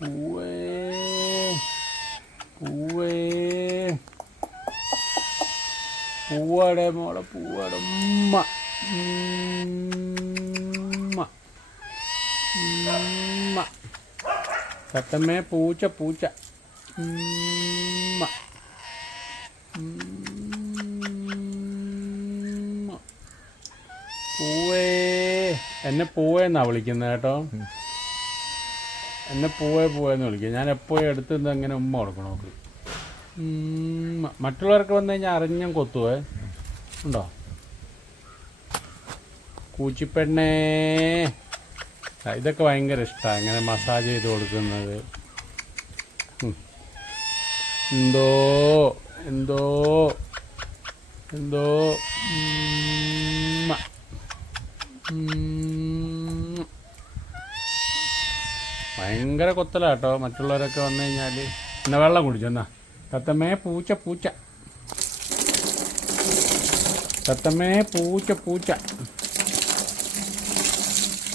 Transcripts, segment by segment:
പൂവേ പൂവേ. പൂവാടെ മോളെ പൂവാടെ. ഉമ്മ. ഉമ്മ. തത്തമ്മേ പൂച്ച പൂച്ച. ഉമ്മ. പൂവേ. എന്നെ പൂവേന്നാ വിളിക്കുന്നത് കേട്ടോ? എന്നെ പോയ പോയെന്ന് വിളിക്കും. ഞാൻ എപ്പോഴും എടുത്ത് നിന്ന് അങ്ങനെ ഉമ്മ കൊടുക്കണം നോക്ക്. മറ്റുള്ളവർക്ക് വന്നു കഴിഞ്ഞാൽ അറിഞ്ഞും കൊത്തുവേ. ഉണ്ടോ? കൂച്ചിപ്പെണ്ണേ. ഇതൊക്കെ ഭയങ്കര ഇഷ്ടമാണ് ഇങ്ങനെ മസാജ് ചെയ്ത് കൊടുക്കുന്നത്. എന്തോ എന്തോ എന്തോ. ഉമ്മ. ഭയങ്കര കൊത്തലാട്ടോ. മറ്റുള്ളവരൊക്കെ വന്നു കഴിഞ്ഞാൽ എന്നാ വെള്ളം കുടിച്ചു എന്നാ? തത്തമ്മേ പൂച്ച പൂച്ച. തത്തമ്മേ പൂച്ച പൂച്ച.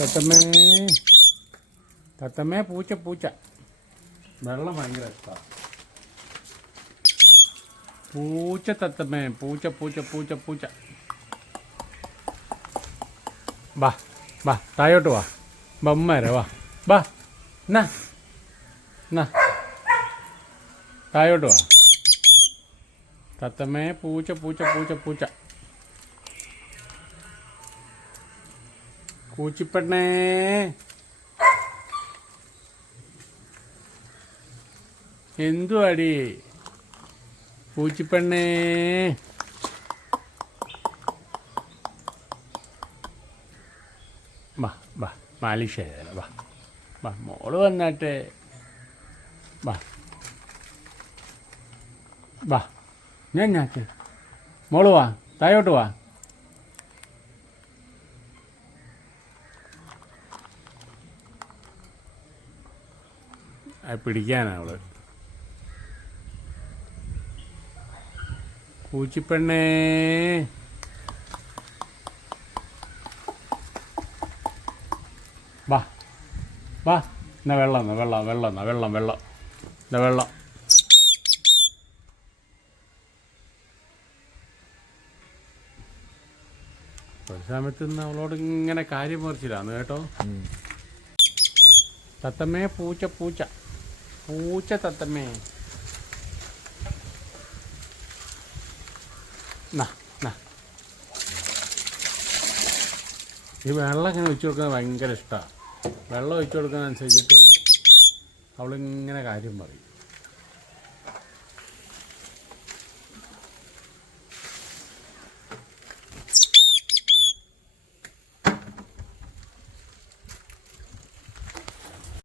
തത്തമ്മേ. തത്തമ്മേ പൂച്ച പൂച്ച. വെള്ളം ഭയങ്കര ഇഷ്ടമാണ് പൂച്ച തത്തമ്മേ പൂച്ച പൂച്ച പൂച്ച പൂച്ച. വാ വാ താഴോട്ട് വാ. ബമ്മര വാ. വാ എന്നാ എന്നാ താഴോട്ട് വാ. തത്തമ്മേ പൂച്ച പൂച്ച പൂച്ച പൂച്ച. എന്തു അടി പൂച്ചിപ്പെണ്ണേ. വാ വാ മാലിഷ് ചെയ്തേരാ വാ. വാ മോൾ വന്നാട്ടെ. വാ. വാ ഞാൻ ഞാറ്റ് മോൾ വാ തായോട്ട് വാ. അത് പിടിക്കാനാ അവൾ. പൂച്ചിപ്പെണ്ണേ. വാ. വാ എന്നാ വെള്ളം എന്നാ വെള്ളം വെള്ളം എന്നാ വെള്ളം വെള്ളം. എന്നാ വെള്ളം. ഒരു സമയത്ത് നിന്ന് അവളോട് ഇങ്ങനെ കാര്യം പറിച്ചില്ലാന്ന് കേട്ടോ. തത്തമ്മേ പൂച്ച പൂച്ച. പൂച്ച തത്തമ്മേ. ഈ വെള്ളം ഇങ്ങനെ വെച്ച് കൊടുക്കുന്നത് ഭയങ്കര ഇഷ്ടമാണ് വെള്ളം ഒഴിച്ചു കൊടുക്കുന്നതനുസരിച്ചിട്ട് അവളിങ്ങനെ കാര്യം പറയും.